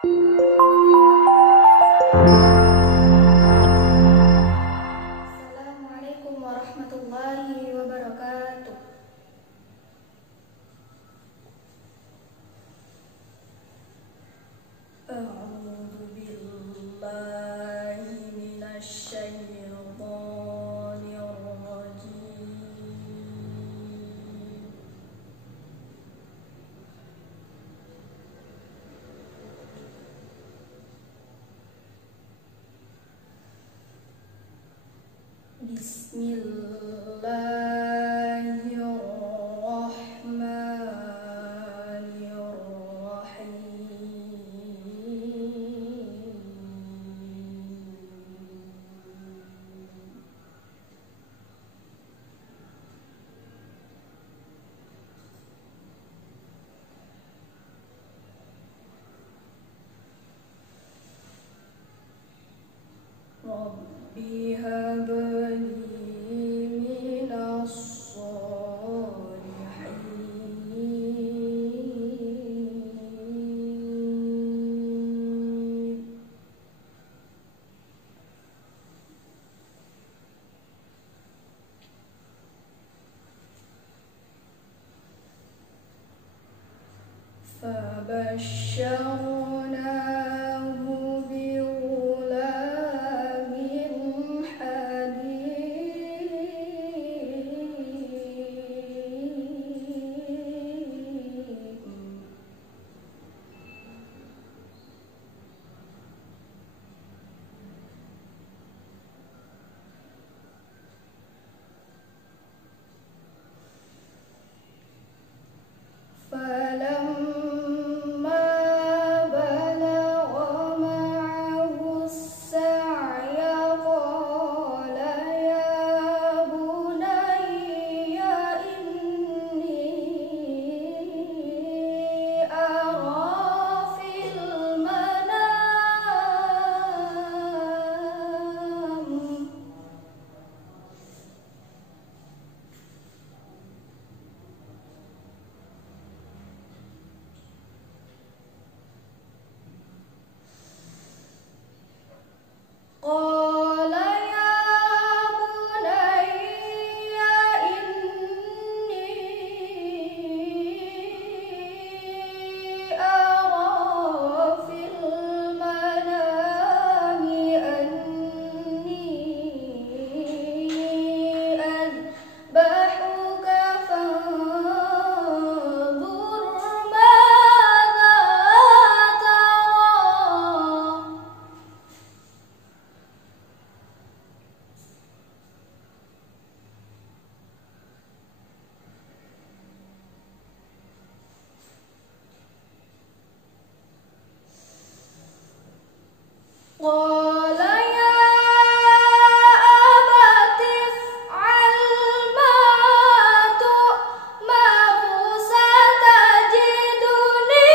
Assalamualaikum warahmatullahi wabarakatuh. A'udzu billahi minasy syaithanir rajim. Rabbi habli minas solihin. Fabashsharnahu bighulamin halim. Falamma balagha ma'ahu as-sa'ya qala ya bunayya inni ara fil manam Qala ya bunayya inni ara fil manami anni adbahuka fanzur madza tara. Qala ya abati if'al ma tu'maru satajiduni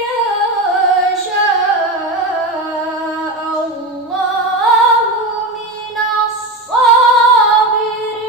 insya Allahu minas sabirin.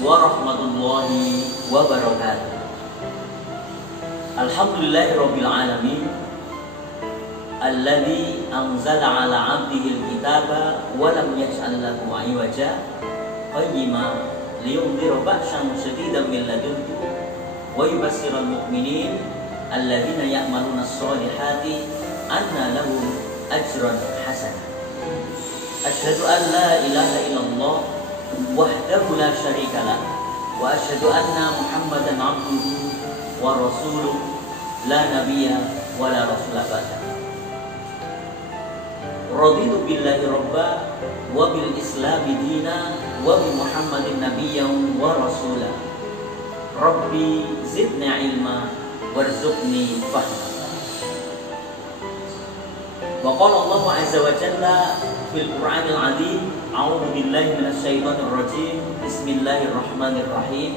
warahmatullahi wabarakatuh. Alhamdulillahirabbil alamin alladzi anzala ala 'abdihil kitaba wa lam yaj'al lahu 'iwaja qayyima liyunzira ba'san shadidan min ladunhu wa yubassiral mu'minin alladzina ya'maluna as-solihati anna lahum ajran hasanah. Asyhadu an la ilaha illallah wahdahu la syarikalah wa asyhadu anna Muhammadan 'abduhu wa rasuluhu la nabiyya wa la rasula ba'da. Raditu billahi rabba wa bil islami dina wa bi Muhammadin nabiyyan wa rasula. Rabbi zidni ilma warzuqni fahma. Wa qala Allah azza wa jalla fil Qur'anil 'azim, a'udzu billahi minasy syaithanir rajim. Bismillahirrahmanirrahim.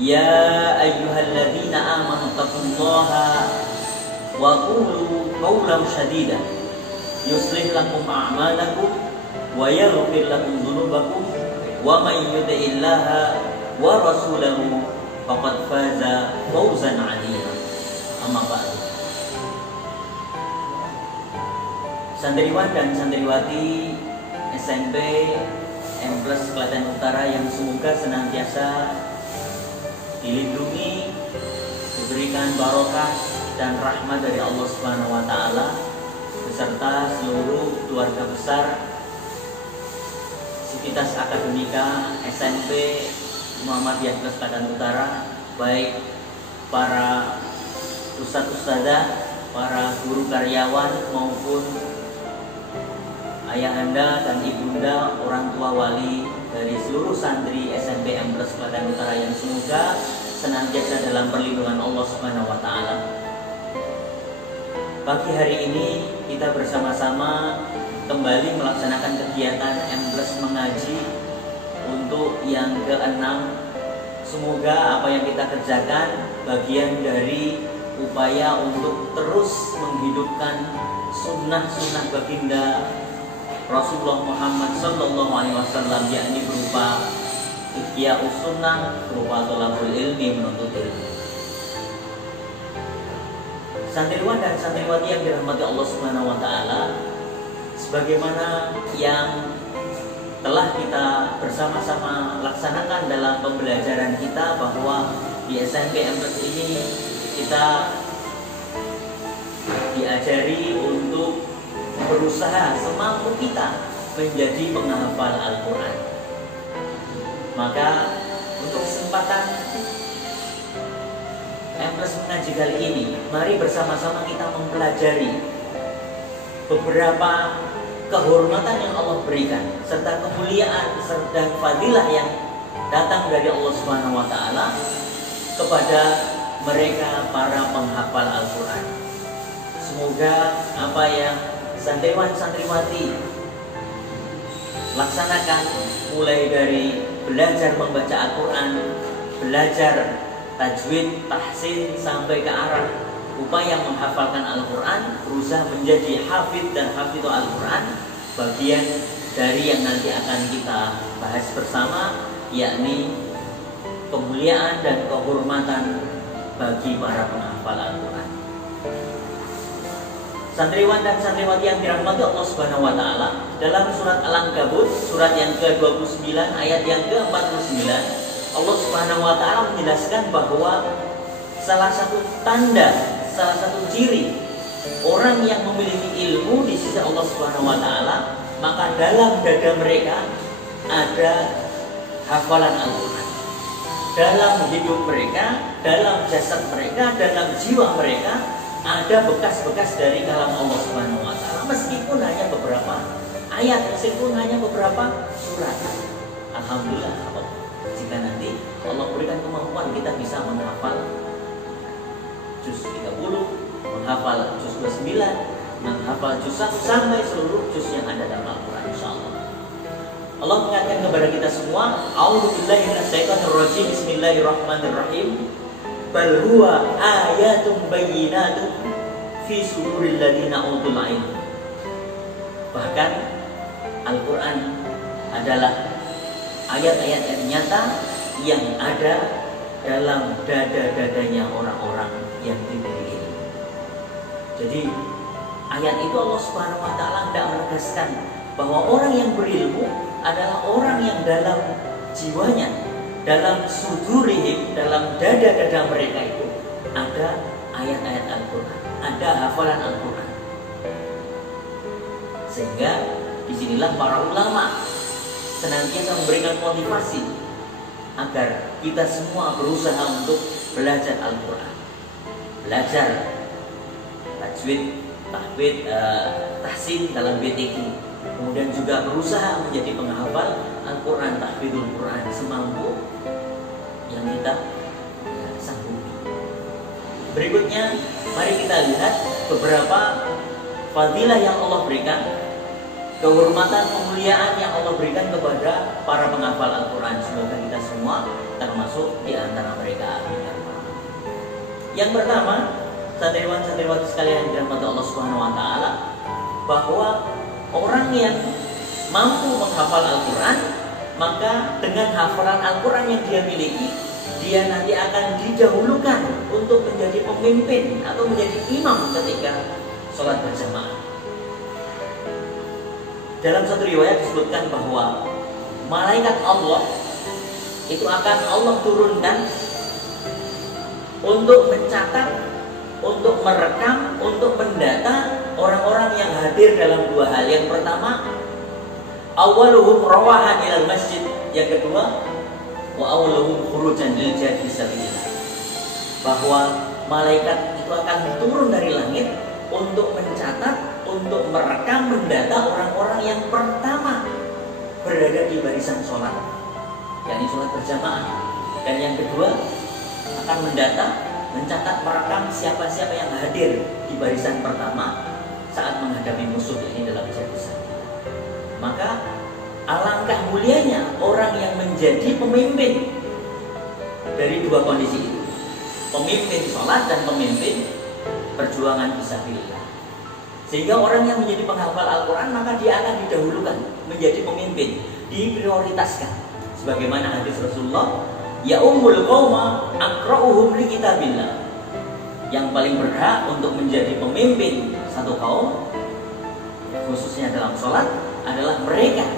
Ya ayyuhalladzina amanu taqullaha wa qulu qawlan sadida yuslih lakum a'malakum wa yaghfir lakum dzunubakum wa may yuti'illaha wa rasulahu faqad faza fawzan 'azima. Amma ba'du. Santriwan dan santriwati SMP M+ Klaten Utara yang semoga senantiasa dilindungi, diberikan barokah dan rahmat dari Allah Subhanahu wa taala beserta seluruh keluarga besar Sivitas Akademika SMP Muhammadiyah Klaten Utara, baik para ustadz-ustadzah, para guru karyawan maupun ayahanda dan ibunda, orang tua wali dari seluruh santri SMP M+ Klaten Utara yang semoga senantiasa dalam perlindungan Allah Subhanahu wa taala. Pagi hari ini kita bersama-sama kembali melaksanakan kegiatan M+ mengaji untuk yang ke-6. Semoga apa yang kita kerjakan bagian dari upaya untuk terus menghidupkan sunnah-sunnah baginda Rasulullah Muhammad Sallallahu Alaihi Wasallam, yakni berupa Ihya'us Sunnah, berupa thalabul ilmi, menuntut ilmu. Santriwan dan santriwati yang dirahmati Allah Subhanahu Wa Taala, sebagaimana yang telah kita bersama-sama laksanakan dalam pembelajaran kita, bahwa di SMP M+ ini kita diajari untuk berusaha semampu kita menjadi penghafal Al-Quran. Maka untuk kesempatan M+ mengaji kali ini, mari bersama-sama kita mempelajari beberapa kehormatan yang Allah berikan serta kemuliaan dan fadilah yang datang dari Allah Subhanahu wa taala kepada mereka para penghafal Al-Quran. Semoga apa yang santriwan santriwati laksanakan, mulai dari belajar membaca Al-Quran, belajar tajwid, tahsin, sampai ke arah upaya menghafalkan Al-Quran, berusaha menjadi hafidh dan hafidhu Al-Quran, bagian dari yang nanti akan kita bahas bersama, yakni kemuliaan dan kehormatan bagi para penghafal Al-Quran. Santriwan dan santriwati yang dirahmati Allah Subhanahu wa taala, dalam surat Al-Ankabut surat yang ke-29 ayat yang ke-49, Allah Subhanahu wa taala menjelaskan bahwa salah satu tanda, salah satu ciri orang yang memiliki ilmu di sisi Allah Subhanahu wa taala, maka dalam dada mereka ada hafalan Al-Quran. Dalam hidup mereka, dalam jasad mereka, dalam jiwa mereka ada bekas-bekas dari kalam Allah Subhanahu wa taala, meskipun hanya beberapa ayat, meskipun hanya beberapa surat. Alhamdulillah jika nanti Allah berikan kemampuan kita bisa menghafal juz 30, menghafal juz 29, menghafal juz 1 sampai seluruh juz yang ada dalam Al-Quran, insyaallah. Allah mengingatkan kepada kita semua, a'udzubillahi minasyaitonir rajim, bismillahirrahmanirrahim. Bal huwa ayatun bayyinatun fi suduril ladzina utul ilm. Bahkan Al-Quran adalah ayat-ayat yang nyata yang ada dalam dada-dadanya orang-orang yang diberi ilmu. Jadi ayat itu Allah Subhanahu wa taala hendak menegaskan bahwa orang yang berilmu adalah orang yang dalam jiwanya, dalam sudurihim, dalam dada-dada mereka itu ada ayat-ayat Al-Quran, ada hafalan Al-Quran. Sehingga disinilah para ulama senantiasa memberikan motivasi agar kita semua berusaha untuk belajar Al-Quran, belajar tajwid, tahfidz, tahsin dalam BTQ, kemudian juga berusaha menjadi penghafal Al-Quran, tahfidzul Quran semampu yang kita sanggupi. Berikutnya, mari kita lihat beberapa fadilah yang Allah berikan, kehormatan, kemuliaan yang Allah berikan kepada para penghafal Al-Quran. Semoga kita semua termasuk di antara mereka. Yang pertama, santriwan-santriwati sekalian yang dirahmati Allah Subhanahu wa taala, bahwa orang yang mampu menghafal Al-Quran, maka dengan hafalan Al-Quran yang dia miliki, dia nanti akan didahulukan untuk menjadi pemimpin atau menjadi imam ketika sholat berjamaah. Dalam satu riwayat disebutkan bahwa malaikat Allah itu akan Allah turunkan untuk mencatat, untuk merekam, untuk mendata orang-orang yang hadir dalam dua hal. Yang pertama, awaluhum rawahan ilal masjid. Yang kedua, wa awaluhum khurujan lil jihad fisabilillah. Bahwa malaikat itu akan turun dari langit untuk mencatat, untuk merekam, mendata orang-orang yang pertama berada di barisan sholat, yakni sholat berjamaah. Dan yang kedua akan mendata, mencatat, merekam siapa-siapa yang hadir di barisan pertama saat menghadapi musuh, ini dalam jihad fisabilillah. Maka alangkah mulianya orang yang menjadi pemimpin dari dua kondisi itu, pemimpin sholat dan pemimpin perjuangan fisabilillah. Sehingga orang yang menjadi penghafal Al-Quran, maka dia akan didahulukan menjadi pemimpin, diprioritaskan. Sebagaimana hadis Rasulullah, ya ummul qauma aqra'uhum li kitabillah. Yang paling berhak untuk menjadi pemimpin satu kaum, khususnya dalam sholat, adalah mereka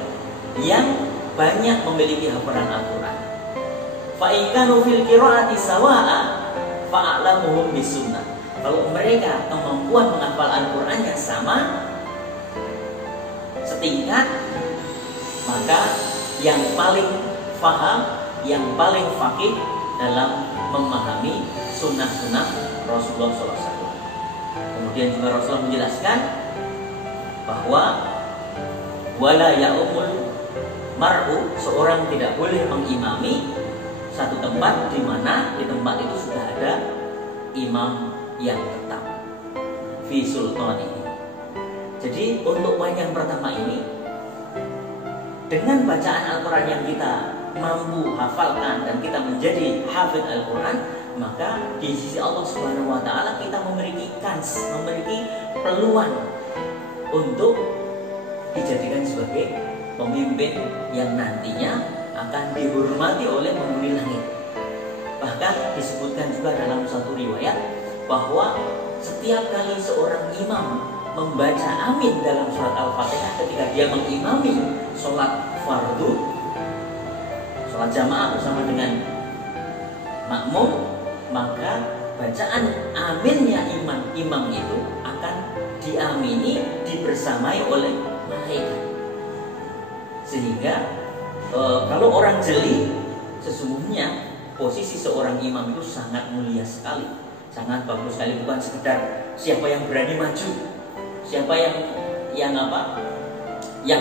yang banyak memiliki hafalan Al-Quran. Fa in kanu fil qiraati sawa'a fa'alamuhum bisunnah. Kalau mereka kemampuan menghafal Al-Qurannya sama, setingkat, maka yang paling faham, yang paling faqih dalam memahami sunnah-sunnah Rasulullah SAW. Kemudian juga Rasulullah menjelaskan bahwa wala ya'umul mar'u, seorang tidak boleh mengimami satu tempat di mana di tempat itu sudah ada imam yang tetap fi sultan ini. Jadi untuk poin yang pertama ini, dengan bacaan Al-Quran yang kita mampu hafalkan dan kita menjadi hafidz Al-Quran, maka di sisi Allah Subhanahu wa taala kita memiliki kans, memiliki peluang untuk dijadikan sebagai pemimpin yang nantinya akan dihormati oleh penghuni langit. Bahkan disebutkan juga dalam satu riwayat bahwa setiap kali seorang imam membaca amin dalam surat Al-Fatihah ketika dia mengimami sholat fardu, sholat jamaah bersama dengan makmum, maka bacaan aminnya imam itu akan diamini, dibersamai oleh malaikat. Sehingga kalau orang jeli, sesungguhnya posisi seorang imam itu sangat mulia sekali, sangat bagus sekali. Bukan sekedar siapa yang berani maju, siapa yang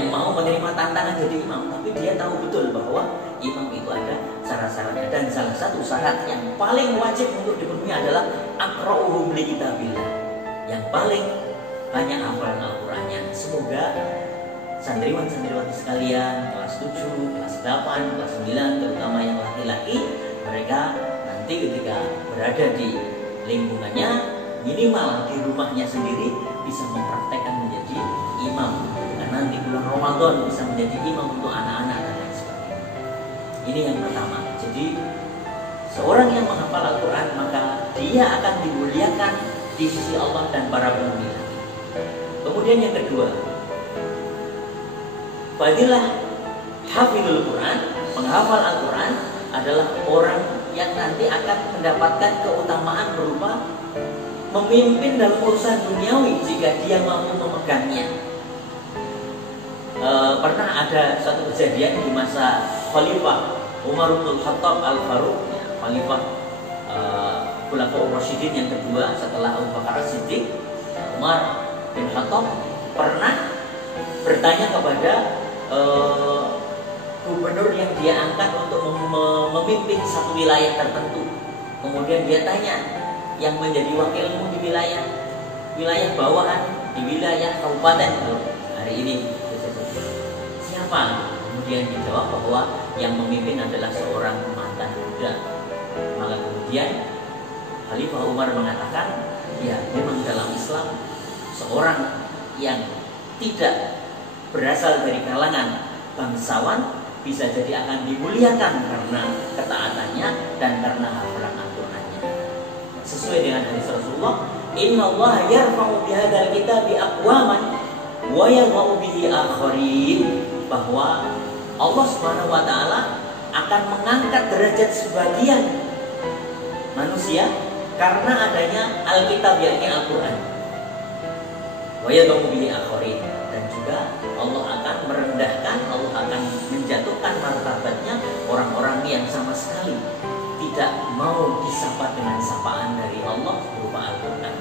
mau menerima tantangan jadi imam, tapi dia tahu betul bahwa imam itu ada syarat-syaratnya. Dan salah satu syarat yang paling wajib untuk dipenuhi adalah aqra'uhum li kitabillah, yang paling banyak hafalan Al-Qurannya. Semoga santriwan-santriwati sekalian kelas 7, kelas 8, kelas 9, terutama yang laki-laki, mereka nanti ketika berada di lingkungannya, minimal di rumahnya sendiri, bisa mempraktekkan menjadi imam. Dan nanti bulan Ramadan bisa menjadi imam untuk anak-anak dan lain sebagainya. Ini yang pertama. Jadi Jadi seorang yang menghafal Al-Quran maka dia akan dimuliakan di sisi Allah dan para penghuni. Kemudian yang kedua, fadilah hafizul Quran, menghafal Al-Quran adalah orang yang nanti akan mendapatkan keutamaan berupa memimpin dalam urusan duniawi jika dia mampu memegangnya. Pernah ada satu kejadian di masa Khalifah Umar bin Khattab Al-Faruq, Khalifah Khulafaur Rasyidin yang kedua setelah Abu Bakar As-Siddiq. Umar bin Khattab pernah bertanya kepada gubernur yang dia angkat untuk memimpin satu wilayah tertentu. Kemudian dia tanya yang menjadi wakilmu di wilayah bawahan, di wilayah kabupaten hari ini siapa? Kemudian dijawab bahwa yang memimpin adalah seorang mantan budak. Maka kemudian Khalifah Umar mengatakan, ya memang dalam Islam seorang yang tidak berasal dari kalangan bangsawan bisa jadi akan dimuliakan karena ketaatannya dan karena hafalan Al-Qur'annya. Sesuai dengan hadis Rasulullah, innallaha yarfa'u bihadzal kitabi aqwaman wa yadh'u bihi akharin, bahwa Allah Subhanahu wa taala akan mengangkat derajat sebagian manusia karena adanya Alkitab, yakni Al-Qur'an. Wa yadh'u bihi akharin, dan juga Allah akan merendahkan, Allah akan menjatuhkan martabatnya orang-orang yang sama sekali tidak mau disapa dengan sapaan dari Allah berupa Al-Quran,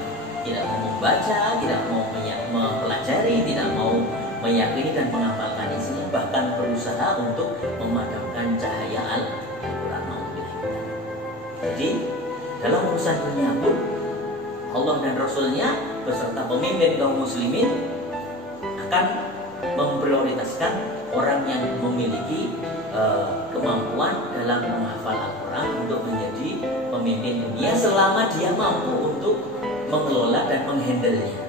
tidak mau membaca, tidak mau mempelajari, tidak mau meyakini dan mengamalkan isinya, bahkan berusaha untuk memadamkan cahaya Al-Quran. Jadi dalam urusan dunia pun Allah dan Rasulnya beserta pemimpin kaum muslimin akan memprioritaskan orang yang memiliki kemampuan dalam menghafal Al-Quran untuk menjadi pemimpin dunia selama dia mampu untuk mengelola dan menghandle-nya.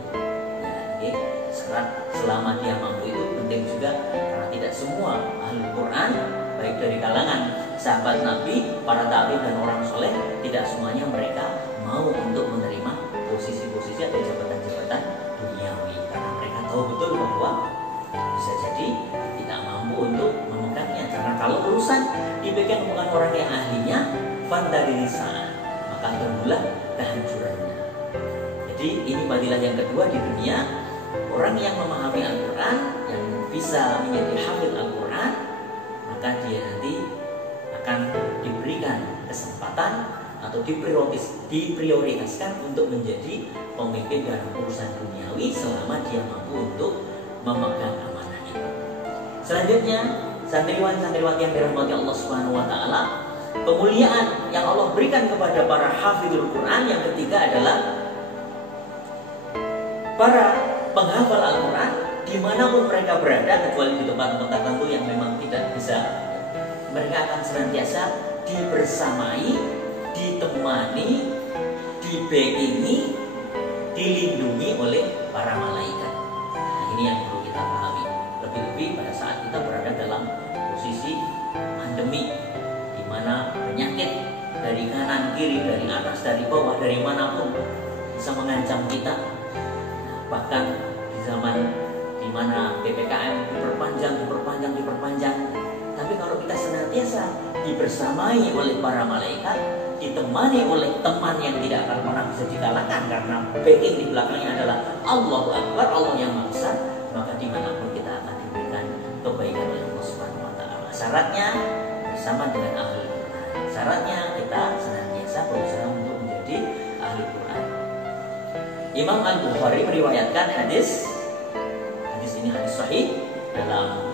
Syarat selama dia mampu itu penting juga, karena tidak semua ahli Quran baik dari kalangan sahabat Nabi, para tabi'in dan orang soleh, tidak semuanya mereka mau untuk menerima posisi-posisi atau jabatan-jabatan duniawi, karena mereka tahu betul bahwa bisa jadi tidak mampu untuk memegangnya. Karena kalau urusan dipegang bukan orang yang ahlinya, fantadirisan, maka tunggulah kehancurannya. Jadi ini fadilah yang kedua di dunia. Orang yang memahami Al-Quran, yang bisa menjadi hafid Al-Quran, maka dia nanti akan diberikan kesempatan atau diprioritaskan untuk menjadi pemimpin dalam urusan duniawi selama dia mampu untuk memegang amanah itu. Selanjutnya, santriwan-santriwati yang dirahmati Allah Subhanahu wa taala, pemuliaan yang Allah berikan kepada para hafidul Quran yang ketiga adalah para penghafal Al-Quran dimanapun mereka berada, kecuali di tempat-tempat tertentu yang memang tidak bisa, mereka akan senantiasa dibersamai, ditemani, dibackingi, dilindungi oleh para malaikat. Nah, ini yang perlu kita pahami. Lebih-lebih pada saat kita berada dalam posisi pandemi, di mana penyakit dari kanan kiri, dari atas, dari bawah, dari manapun bisa mengancam kita. Bahkan di zaman di mana PPKM diperpanjang, tapi kalau kita senantiasa dibersamai oleh para malaikat, ditemani oleh teman yang tidak akan pernah bisa dikalahkan karena backing di belakangnya adalah Allahu Akbar, Allah yang Maha Besar, maka dimanapun kita akan diberikan kebaikan oleh Allah Subhanahu wa taala. Syaratnya bersama dengan ahli Quran. Syaratnya kita senantiasa berusaha untuk menjadi ahli Quran. Imam Al-Bukhari meriwayatkan hadis ini hadis sahih dalam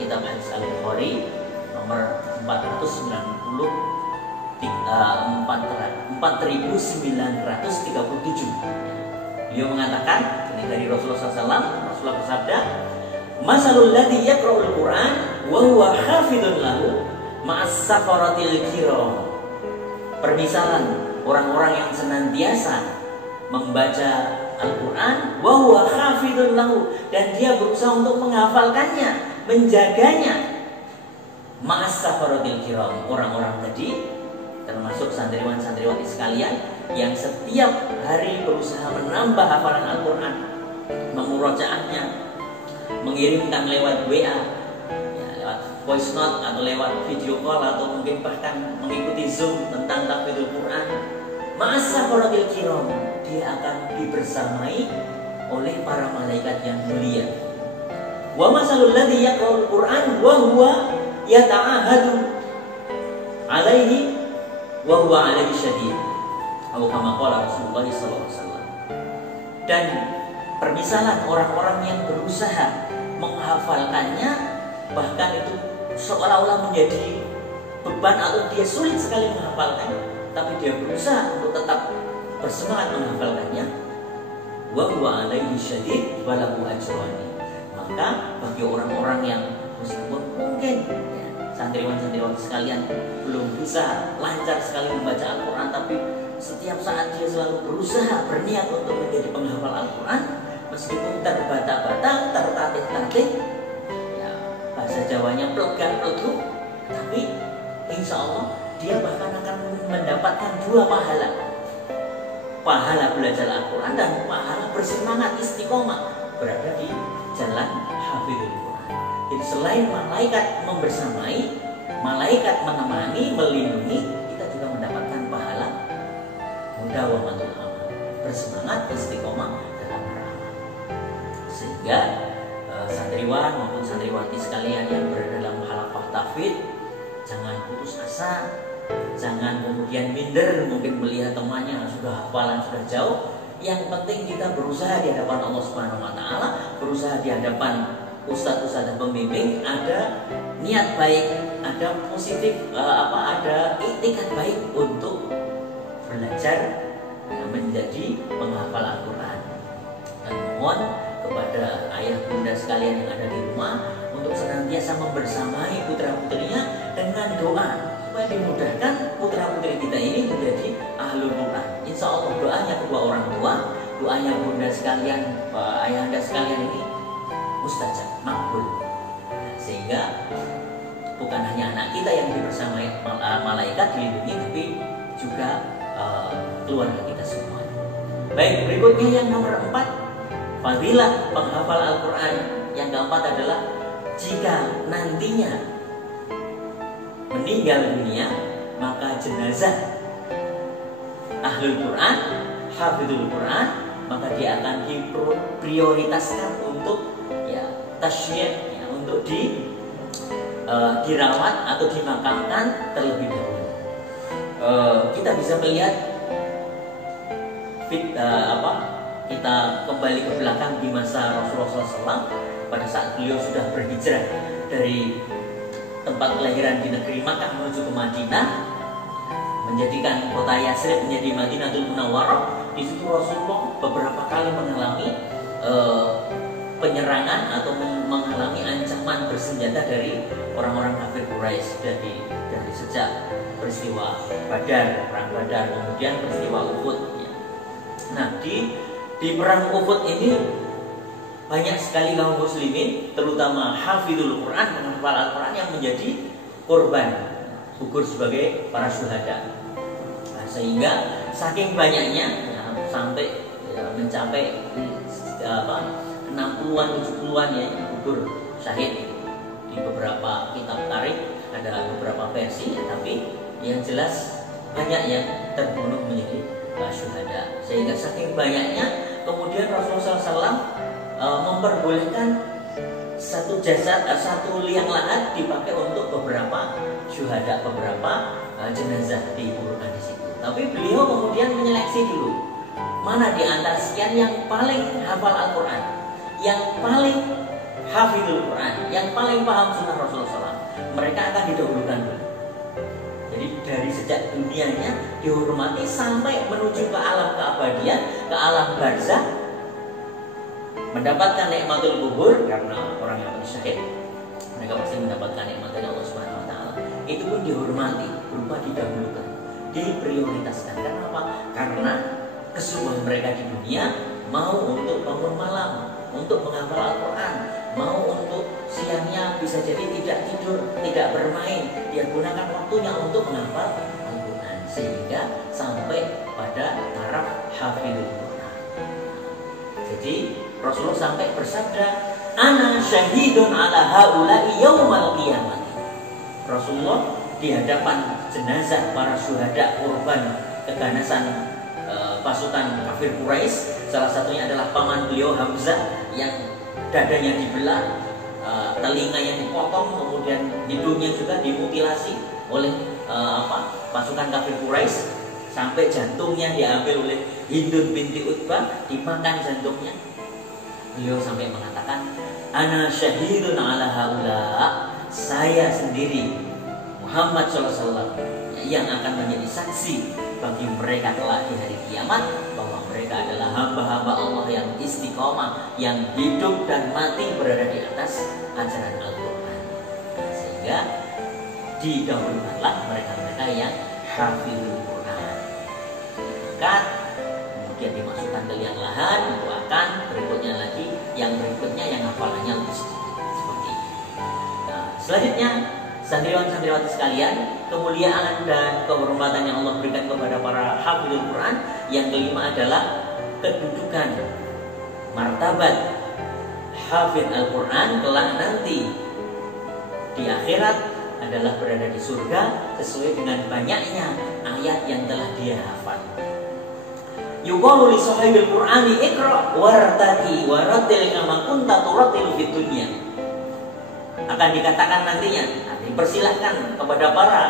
kitab hadis Al-Bukhari nomor 4937. Beliau mengatakan, ini dari Rasulullah SAW, Rasulullah bersabda, "Masalul ladzi yaqra'ul Qur'an wa huwa hafidun lahu ma'as saqaratil kiram." Permisalan orang-orang yang senantiasa membaca Al-Quran, wa huwa hafidun lahu, dan dia berusaha untuk menghafalkannya, menjaganya, ma'as safaratil kiram, orang-orang tadi termasuk santriwan-santriwati sekalian yang setiap hari berusaha menambah hafalan Al-Quran, memurojaahnya, mengirimkan lewat WA, ya, lewat voice note atau lewat video call atau mungkin bahkan mengikuti Zoom tentang tahfidzul Quran. Ma'as safaratil kiram, dia akan dibersamai oleh para malaikat yang mulia. Wa masalul ladzi yaqra'ul Qur'an wa huwa yata'ahadu alaihi wa huwa alaihi syadid. Atau kama qala Rasulullah sallallahu alaihi wasallam. Dan permisalan orang-orang yang berusaha menghafalkannya, bahkan itu seolah-olah menjadi beban atau dia sulit sekali menghafalkannya, tapi dia berusaha untuk tetap bersemangat menghafalkannya. Wa huwa alaihi syadid wa lahu ajrani. Maka bagi orang-orang yang meskipun mungkin ya, santriwan-santriwan sekalian belum bisa lancar sekali membaca Al-Quran, tapi setiap saat dia selalu berusaha berniat untuk menjadi penghafal Al-Quran, meskipun terbata-bata, tertatih-tatih, ya, bahasa Jawanya plegak-pleguk, tapi insya Allah dia bahkan akan mendapatkan 2 pahala. Pahala belajar Al-Quran dan pahala bersemangat istiqomah berada di jalan hafizul Quran. Jadi selain malaikat membersamai, malaikat menemani, melindungi, kita juga mendapatkan pahala mudawamatul amal, bersemangat istiqomah dalam beramal. Sehingga santriwan maupun santriwati sekalian yang berada dalam halaqah tahfidz, jangan putus asa, jangan kemudian minder mungkin melihat temannya sudah hafalan sudah jauh. Yang penting kita berusaha di hadapan Allah Subhanahu wa taala, berusaha di hadapan ustadz-ustadz dan pembimbing, ada niat baik, ada positif ada iktikat baik untuk belajar menjadi penghafal Al-Quran. Dan mohon kepada ayah bunda sekalian yang ada di rumah untuk senantiasa membersamai putra-putrinya dengan doa supaya dimudahkan putra-putri kita ini menjadi ahlul Quran. Insya Allah doanya kedua orang tua, doanya bunda sekalian, ayahanda sekalian ini mustajab, makbul. Sehingga bukan hanya anak kita yang dibersamai malaikat dilindungi, tapi juga keluarga kita semua. Baik, berikutnya yang nomor 4, fadilah penghafal Al-Quran. Yang keempat adalah jika nantinya meninggal dunia, maka jenazah ahlul Quran, hafidhul Quran, maka dia akan diprioritaskan untuk ya tasyiyah, ya, untuk dirawat atau dimakamkan terlebih dahulu. Kita bisa melihat kita kembali ke belakang di masa Rasulullah SAW pada saat beliau sudah berhijrah dari tempat kelahiran di negeri Makkah menuju ke Madinah, menjadikan kota Yasrib menjadi Madinatul Munawwarah. Di situ Rasulullah beberapa kali mengalami penyerangan atau mengalami ancaman bersenjata dari orang-orang kafir Quraisy dari sejak peristiwa Badar, perang Badar, kemudian peristiwa Uhud. Ya. Nah, di perang Uhud ini banyak sekali kaum muslimin, terutama hafizul Quran, menghafal Al-Quran, yang menjadi korban, gugur sebagai para syuhada. Nah, sehingga saking banyaknya sampai mencapai 60-an, 70-an ya yang gugur syahid. Di beberapa kitab tarikh ada beberapa versi, tapi yang jelas banyak yang terbunuh menjadi syuhada. Sehingga saking banyaknya kemudian Rasulullah SAW memperbolehkan satu jasad, satu liang lahat dipakai untuk beberapa syuhada, beberapa jenazah dikuburkan di situ. Tapi beliau kemudian menyeleksi dulu mana di antara sekian yang paling hafal Al-Quran, yang paling hafizul Quran, yang paling paham sunnah Rasulullah SAW. Mereka akan didahulukan dulu. Jadi dari sejak dunianya dihormati sampai menuju ke alam keabadian, ke alam barzah, mendapatkan nikmatul kubur, karena orang yang mati syahid mereka pasti mendapatkan nikmat dari Allah Subhanahu wa taala. Itu pun dihormati, berupa didahulukan, diprioritaskan. Karena apa? Karena kesungguhan mereka di dunia mau untuk bangun malam, untuk menghafal Al-Quran, mau untuk siangnya bisa jadi tidak tidur, tidak bermain, dia gunakan waktunya untuk menghafal Al-Quran sehingga sampai pada taraf hafidul Quran. Jadi Rasulullah sampai bersabda, ana syahidun ala haula'i yaumal qiyamah. Rasulullah di hadapan jenazah para syuhada korban keganasan pasukan kafir Quraisy, salah satunya adalah paman beliau Hamzah yang dadanya dibelah, telinganya dipotong, kemudian hidungnya juga dimutilasi oleh pasukan kafir Quraisy, sampai jantungnya diambil oleh Hindun binti Utbah, dimakan jantungnya. Beliau sampai mengatakan, ana syahidun ala haula, saya sendiri Muhammad SAW yang akan menjadi saksi bagi mereka kelak di hari kiamat bahwa mereka adalah hamba-hamba Allah yang istiqomah, yang hidup dan mati berada di atas ajaran Al-Quran. Sehingga didahulukanlah mereka-mereka yang hafizul Quran, diangkat, kemudian dimasukkan ke liang lahat, dituakan, berikutnya lagi, yang berikutnya yang hafalannya lebih sedikit seperti ini. Nah, selanjutnya santriwan-santriwati sekalian, kemuliaan dan kehormatan yang Allah berikan kepada para hafizul Quran yang kelima adalah kedudukan martabat hafid Al-Quran kelak nanti di akhirat adalah berada di surga sesuai dengan banyaknya ayat yang telah dia hafal. Yuqalu li sahibil Qur'ani iqra wartaqi warattil kama kunta turattilu fid dunya. Akan dikatakan nantinya, dipersilahkan kepada para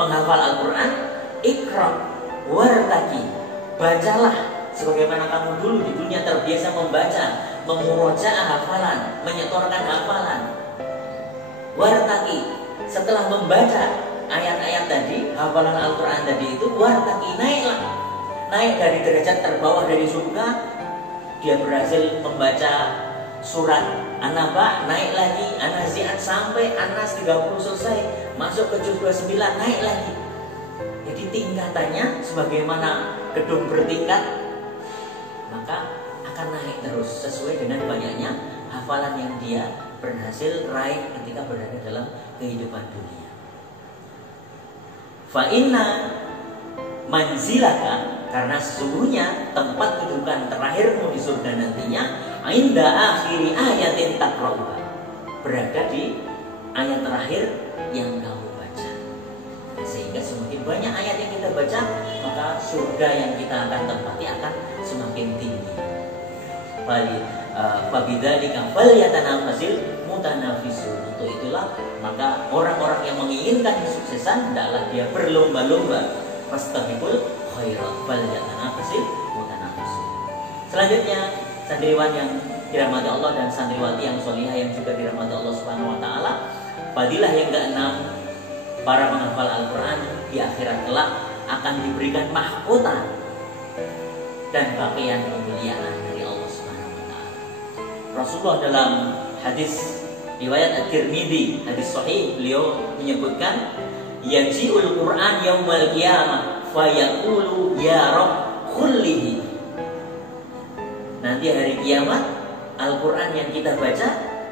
penghafal Al-Quran, iqra wartaqi, bacalah sebagaimana kamu dulu di dunia terbiasa membaca, memurojaah hafalan, menyetorkan hafalan. Wartaqi, setelah membaca ayat-ayat tadi, hafalan Al-Quran tadi itu, wartaqi, naiklah, naik dari derajat terbawah dari surga. Dia berhasil membaca surat An-Naba, naik lagi, An-Nazi'at sampai An-Nas 30 selesai, masuk ke juz 29, naik lagi. Jadi tingkatannya sebagaimana gedung bertingkat, maka akan naik terus sesuai dengan banyaknya hafalan yang dia berhasil raih ketika berada dalam kehidupan dunia. Fa inna manzilaka, karena sesungguhnya tempat kedudukan terakhirmu di surga nantinya, inda akhiri ayatin taqra'uha, berada di ayat terakhir yang kamu baca. Sehingga semakin banyak ayat yang kita baca, maka surga yang kita akan tempati akan semakin tinggi. Fabidzalika falyatanafasil mutanafisun. Untuk itulah maka orang-orang yang menginginkan kesuksesan hendaklah dia berlomba-lomba. Fastabiqul khairat falyatanafasil mutanafisun. Selanjutnya, santriwan yang dirahmati Allah dan santriwati yang solihah yang juga dirahmati Allah Subhanahu wa taala, fadilah yang keenam, para penghafal Al-Quran di akhirat kelak akan diberikan mahkota dan pakaian kemuliaan dari Allah Subhanahu wa taala. Rasulullah dalam hadis riwayat At-Tirmidzi, hadis sahih, beliau menyebutkan, yaji'ul Qur'an yaumal qiyamah fayaqulu ya Rabb khullihi. Nanti hari kiamat, Al-Quran yang kita baca,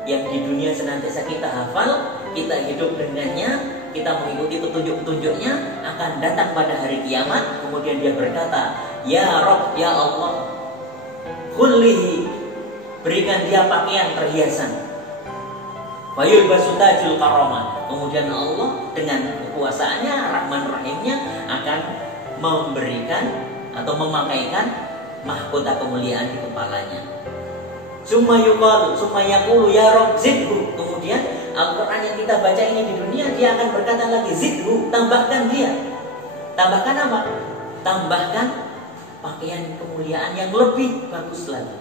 yang di dunia senantiasa kita hafal, kita hidup dengannya, kita mengikuti petunjuk-petunjuknya, akan datang pada hari kiamat. Kemudian dia berkata, ya Rabb, ya Allah, khullihi, berikan dia pakaian perhiasan. Fayul basutajul karamah. Kemudian Allah dengan kekuasaannya, Rahman Rahimnya akan memberikan atau memakaikan mahkota kemuliaan di kepalanya. Summa yaqulu ya Rabb zidhu. Kemudian Al-Quran yang kita baca ini di dunia, dia akan berkata lagi, zidhu, tambahkan dia. Tambahkan apa? Tambahkan pakaian kemuliaan yang lebih bagus lagi.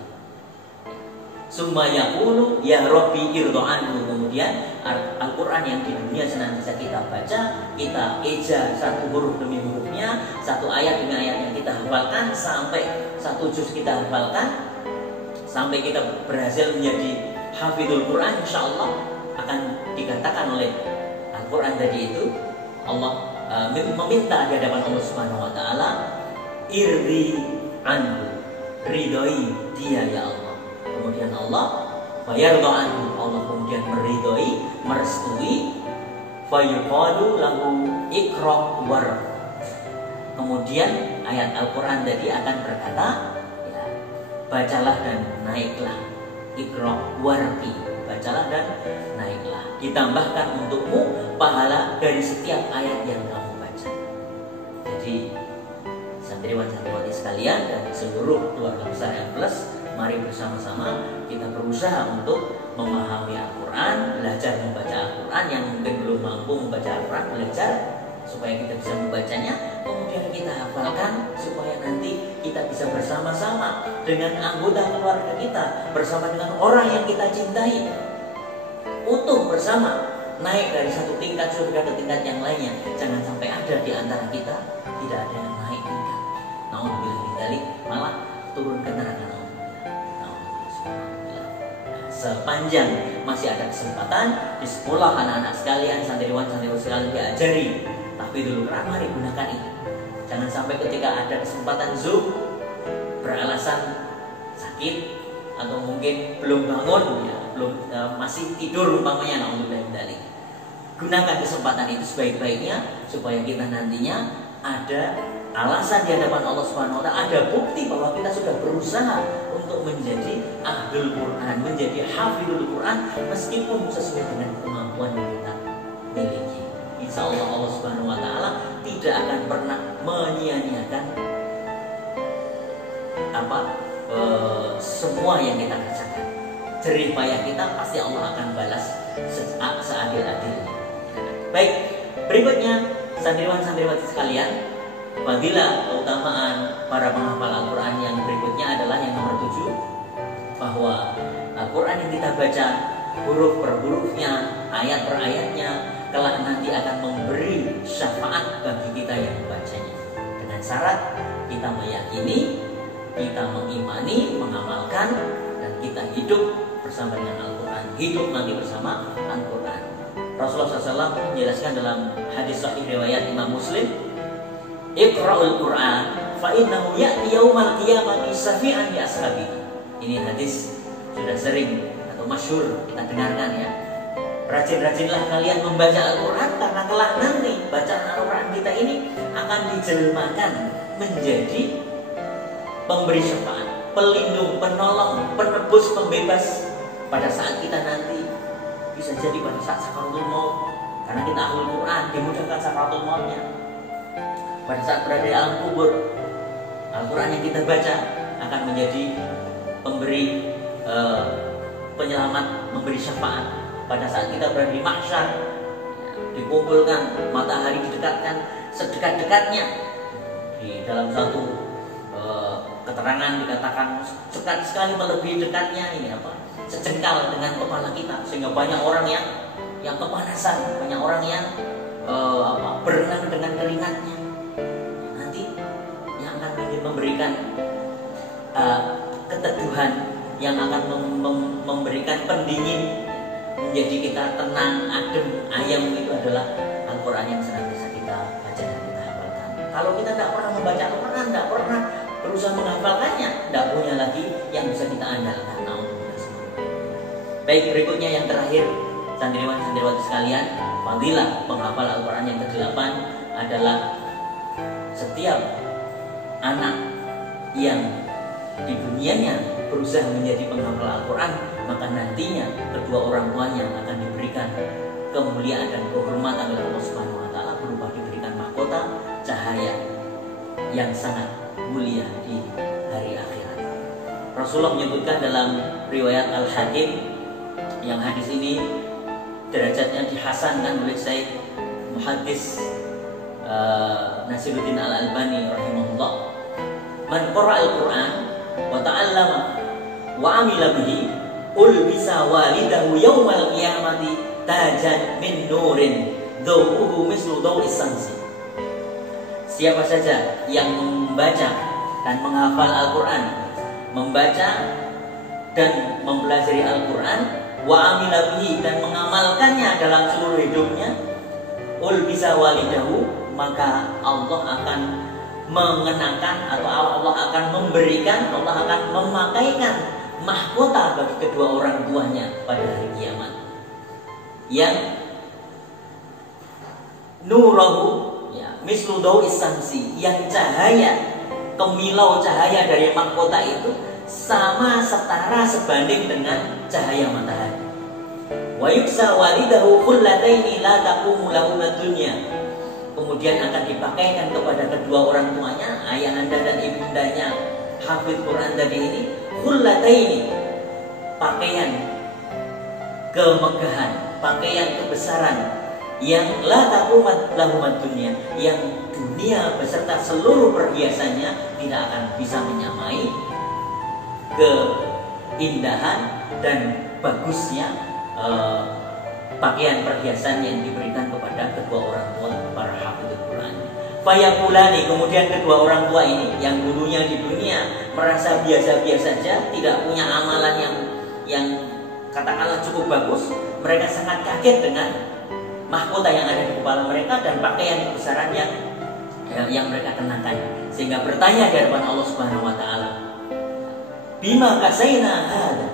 Summa yaqulu ya Rabbi irdo anhu. Kemudian Al-Quran yang di dunia senantiasa kita baca, kita eja satu huruf demi hurufnya, satu ayat demi ayat yang kita hafalkan, sampai satu juz kita hafalkan, sampai kita berhasil menjadi hafidul Quran, insyaallah akan dikatakan oleh Al-Quran tadi itu, Allah meminta di hadapan Allah Subhanahu wa taala, irdi anhu, ridhoi dia ya Allah. kemudian Allah fayarda'anhu, Allah kemudian meridhoi, merestui, fayuqalu lahu iqra war. Kemudian ayat Al-Quran tadi akan berkata, ya, bacalah dan naiklah, iqra warqi, bacalah dan naiklah, ditambahkan untukmu pahala dari setiap ayat yang kamu baca. Jadi santriwan-santriwati sekalian dan seluruh keluarga besar yang plus, mari bersama-sama kita berusaha untuk memahami Al-Quran, belajar membaca Al-Quran. Yang mungkin belum mampu membaca Al-Quran, belajar supaya kita bisa membacanya, kemudian kita hafalkan supaya nanti kita bisa bersama-sama dengan anggota keluarga kita, bersama dengan orang yang kita cintai, utuh bersama naik dari satu tingkat surga ke tingkat yang lainnya. Jangan sampai ada di antara kita tidak ada yang naik tingkat, naudzubillah, malah turun ke neraka. Sepanjang masih ada kesempatan di sekolah, anak-anak sekalian, santriwan-santriwan sekalian diajari tahfidzul Quran, mari gunakan itu. Jangan sampai ketika ada kesempatan Zoom beralasan sakit atau mungkin belum bangun, ya, masih tidur umpamanya, naudzubillah. Gunakan kesempatan itu sebaik-baiknya supaya kita nantinya ada alasan di hadapan Allah Subhanahu wa taala, ada bukti bahwa kita sudah berusaha untuk menjadi ahlul Quran, menjadi hafidhul Quran, meskipun sesuai dengan kemampuan yang kita miliki. Insya Allah Allah Subhanahu wa taala tidak akan pernah menyia-nyiakan semua yang kita kerjakan. Jerih payah kita pasti Allah akan balas seadil-adilnya. Baik, berikutnya santriwan-santriwati sekalian, fadilah keutamaan para penghafal Al-Quran yang berikutnya adalah yang nomor 7, bahwa Al-Quran yang kita baca huruf per hurufnya, ayat per ayatnya, kelak nanti akan memberi syafaat bagi kita yang membacanya, dengan syarat kita meyakini, kita mengimani, mengamalkan, dan kita hidup bersama dengan Al-Quran, hidup nanti bersama Al-Quran. Rasulullah SAW menjelaskan dalam hadis sahih riwayat Imam Muslim, Iqra'ul Quran fa innahu ya'ti yaumal qiyamati syafi'an li ashabi. Ini hadis sudah sering atau masyhur kita dengarkan, ya. Rajin-rajinlah kalian membaca Al-Quran, karena kelak nanti bacaan Al-Quran kita ini akan dijelmakan menjadi pemberi syafaat, pelindung, penolong, penebus, pembebas pada saat kita nanti, bisa jadi pada saat sakaratul maut, karena kita ahlul Quran, dimudahkan sakaratul mautnya. Pada saat berada di alam kubur, Al-Quran yang kita baca akan menjadi pemberi penyelamat, memberi syafaat. Pada saat kita berada di mahsyar, dikumpulkan, matahari didekatkan sedekat-dekatnya. Di dalam satu keterangan dikatakan dekat sekali, melebihi dekatnya, ini sejengkal dengan kepala kita, sehingga banyak orang yang kepanasan, banyak orang yang berenang dengan keringatnya. Memberikan keteduhan, yang akan memberikan pendingin, menjadi kita tenang, adem, ayam, itu adalah Al-Quran yang senantiasa kita baca dan kita hafalkan. Kalau kita tidak pernah membaca Al-Quran, tidak pernah berusaha menghafalkannya, tidak punya lagi yang bisa kita andalkan. Baik, berikutnya yang terakhir, santriwan-santriwati sekalian, fadilah penghafal Al-Quran yang ke-8 adalah setiap anak yang di dunianya berusaha menjadi penghafal Al-Quran, maka nantinya kedua orang tuanya akan diberikan kemuliaan dan kehormatan oleh Allah Subhanahu wa taala, berupa diberikan mahkota cahaya yang sangat mulia di hari akhirat. Rasulullah menyebutkan dalam riwayat Al-Hakim, yang hadis ini derajatnya dihasankan oleh Syekh Muhaddis Nasiruddin Al-Albani rahimahullah, man qara'al Qur'an wa ta'allama wa amila bihi ulbisa walidahu yaumal qiyamati tajan min nurin dhawuhu mislu dhawis samsi. Siapa saja yang membaca dan menghafal Al-Quran, membaca dan mempelajari Al-Quran, wa amila bihi, dan mengamalkannya dalam seluruh hidupnya, ulbisa walidahu, maka Allah akan mengenakan atau Allah akan memberikan, Allah akan memakaikan mahkota bagi kedua orang tuanya pada hari kiamat. Yang nurahu ya mislu dawis samsi, yang cahaya kemilau cahaya dari mahkota itu sama setara sebanding dengan cahaya matahari. Wa yuksa walidahu kullataini la taqumu lahu dunya. Kemudian akan dipakaikan kepada kedua orang tuanya, ayahanda dan ibundanya hafid Quran tadi ini, kullataini, pakaian kemegahan, pakaian kebesaran, yang la taqumu lahu dunya, yang dunia beserta seluruh perhiasannya tidak akan bisa menyamai keindahan dan bagusnya pakaian perhiasan yang diberikan kepada kedua orang tua para hafidhul Quran. Fayaqulani, kemudian kedua orang tua ini yang dulunya di dunia merasa biasa-biasa saja, tidak punya amalan yang katakanlah cukup bagus, mereka sangat kaget dengan mahkota yang ada di kepala mereka dan pakaian kebesaran yang mereka kenakan, sehingga bertanya di hadapan Allah Subhanahu wa taala, bima kasaina hada,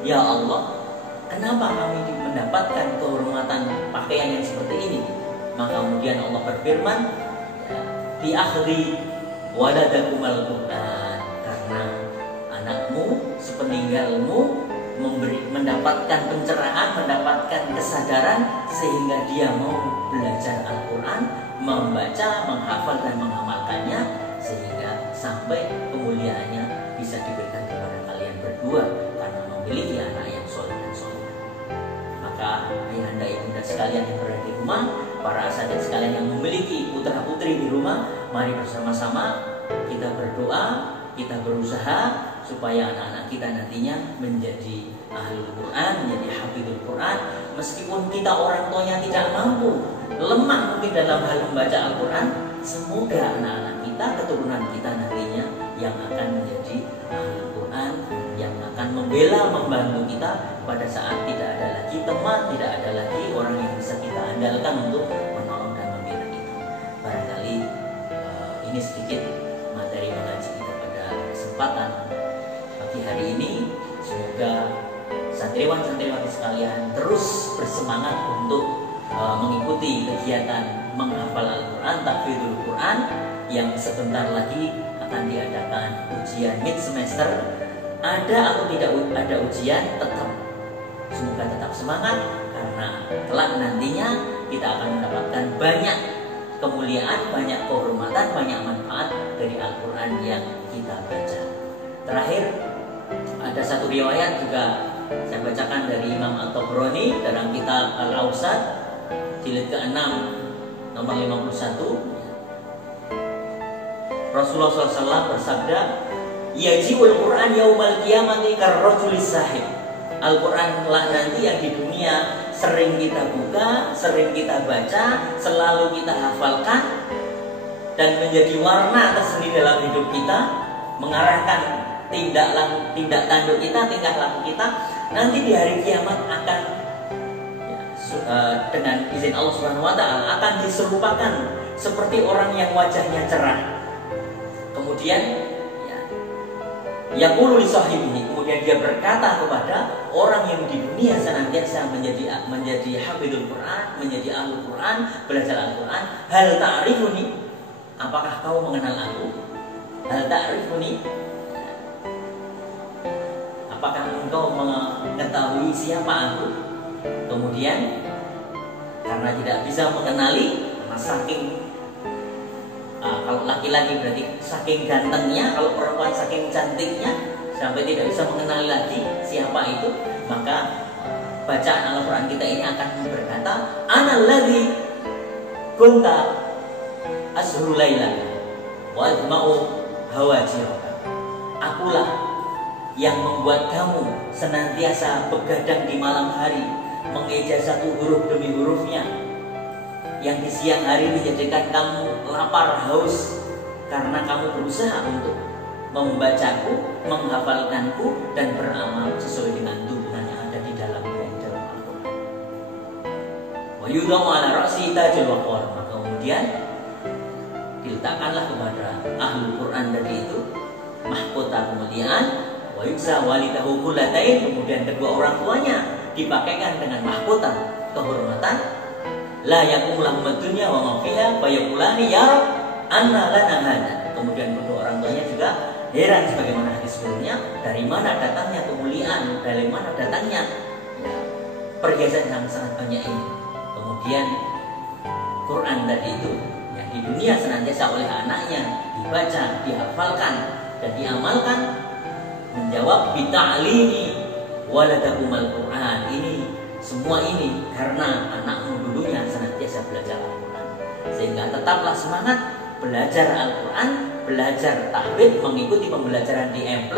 ya Allah, kenapa kami mendapatkan kehormatan pakaian yang seperti ini? Maka kemudian Allah berfirman, bi akhri waladakumal Quran, karena anakmu sepeninggalmu mendapatkan pencerahan, mendapatkan kesadaran, sehingga dia mau belajar Al-Quran, membaca, menghafal dan mengamalkannya, sehingga sampai kemuliaannya bisa diberikan kepada kalian berdua karena memiliki anak yang soleh dan soleh. Maka ayahanda ibunda sekalian yang berada di rumah, para asatidz sekalian yang memiliki putra putri di rumah, mari bersama-sama kita berdoa, kita berusaha supaya anak-anak kita nantinya menjadi ahlul Quran, menjadi hafidhul Quran. Meskipun kita orang tuanya tidak mampu, lemah mungkin dalam hal membaca Al-Quran, semoga anak-anak kita, keturunan kita nantinya yang akan menjadi ahlul Quran, yang akan membela, membantu kita pada saat tidak ada lagi teman, tidak ada lagi orang yang bisa kita andalkan untuk menolong dan membela kita. Barangkali ini sedikit materi mengaji kita pada kesempatan pagi hari ini. Semoga santriwan-santriwati sekalian terus bersemangat untuk mengikuti kegiatan menghafal Al-Quran, tahfidzul Quran, yang sebentar lagi akan diadakan ujian mid semester. Ada atau tidak ada ujian, semoga tetap semangat, karena kelak nantinya kita akan mendapatkan banyak kemuliaan, banyak kehormatan, banyak manfaat dari Al-Quran yang kita baca. Terakhir, ada satu riwayat juga saya bacakan dari Imam At-Tabrani dalam kitab Al-Awsat jilid ke-6 nomor 51. Rasulullah SAW bersabda, yaji'ul Quran yaumal qiyamati karrajulis sahib. Al-Quran lah nanti yang di dunia sering kita buka, sering kita baca, selalu kita hafalkan, dan menjadi warna tersendiri dalam hidup kita, mengarahkan tindak tanduk kita, tingkah laku kita. Nanti di hari kiamat akan dengan izin Allah Subhanahu wa taala akan diserupakan seperti orang yang wajahnya cerah. Kemudian yaqulu li sahibihi, kemudian dia berkata kepada orang yang di dunia senantiasa menjadi hafidhul Quran, menjadi ahlul Quran, belajar Al-Quran, hal ta'rifuni, apakah kau mengenal aku? Hal ta'rifuni, apakah engkau mengetahui siapa aku? Kemudian karena tidak bisa mengenali, karena saking kalau laki-laki berarti saking gantengnya, kalau perempuan saking cantiknya, sampai tidak bisa mengenali lagi siapa itu, maka bacaan Al-Quran kita ini akan berkata, ana alladzi kunta ashuru lailaka wa ajma'u hawajiraka, akulah yang membuat kamu senantiasa begadang di malam hari, mengeja satu huruf demi hurufnya, yang di siang hari menjadikan kamu lapar haus karena kamu berusaha untuk membacaku, menghafalkanku, dan beramal sesuai dengan tuntunan yang ada di dalam Al-Quran. Wa yudau ala ra'si tajul waqar, maka kemudian diletakkanlah kepada ahlul Quran tadi itu mahkota kemuliaan. wa yuksa walidahu kullatain, kemudian kedua orang tuanya dipakaikan dengan mahkota kehormatan, la yakum lahum dunya wa ma fiha fayaqulani ya rab anna lana hada. Kemudian kedua orang tuanya juga heran sebagaimana hadis sebelumnya, dari mana datangnya kemuliaan, dari mana datangnya perhiasan yang sangat banyak ini. Kemudian Quran tadi itu yang di dunia senantiasa oleh anaknya dibaca, dihafalkan dan diamalkan, menjawab bita'limi waladakumal Quran. Ini semua ini karena anakmu dulunya senantiasa belajar Al-Quran, sehingga tetaplah semangat belajar Al-Quran, belajar tahfidz, mengikuti pembelajaran di M+.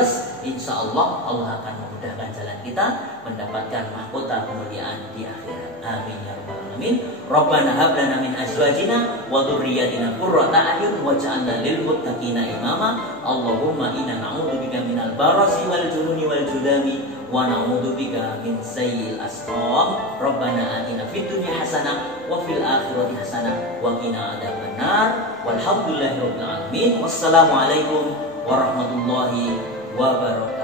Insya Allah Allah akan memudahkan jalan kita mendapatkan mahkota kemuliaan di akhirat. Amin ya rabbal alamin. Rabbana hab lana min azwajina wa dzurriyyatina qurrata a'yun waj'alna lil muttaqina imama. Allahumma inna na'udzubika minal barasi wal jununi wal judami wa na'udzubika min sayyi'il asqam. Rabbana atina fid dunya hasanah wa fil akhirati hasanah wa qina adzabannar. Walhamdulillahirabbil alamin. Wassalamualaikum warahmatullahi wabarakatuh.